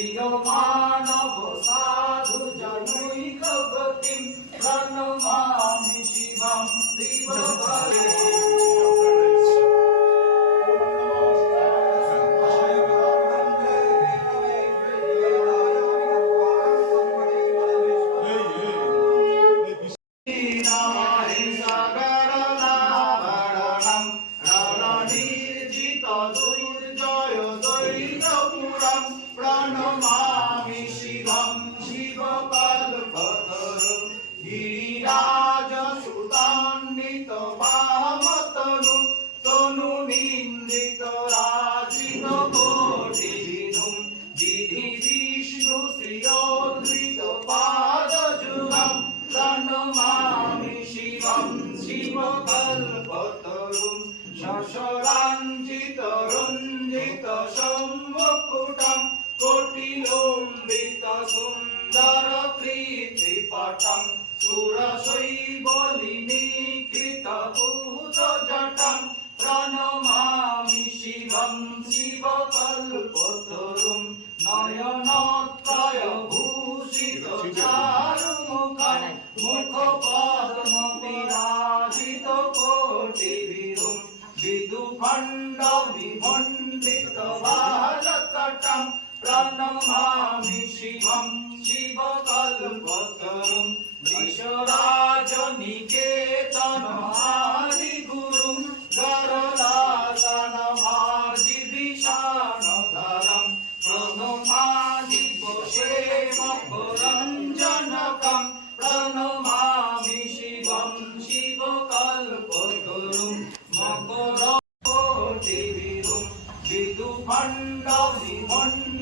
প্রিয় মানব সাধু জনৈক গতিম প্রণমামি শিবম শিবকরে প্রণমামি শিবম শিবকল্পতরুম গিরিরাজ সুতান্বিত বামতনু তনু নিন্দিত রাজিত কোটি কোটিলম্বিত সুন্দর কৃতিপটম সুরশৈবলিনীকৃত জটম। প্রণমামি শিবম, শিবকল্পতরুম। নয়নত্রয় ভূষিত চারুমুখম। মুখ পদ্ম বিরাজিত কোটি বিদুখণ্ড বিমণ্ডিত ভারতটম প্রণমামি শিবম শিবকল্পতরুম বিশ্বরাজ নিকেতন আদি গুরুম গরলাসন মার্জি বিষাণধরম প্রণমাদি বসে মকরঞ্জনকম প্রণমামি শিবম শিবকল্পতরুম মকর কোটিবিরুম বিদুখণ্ড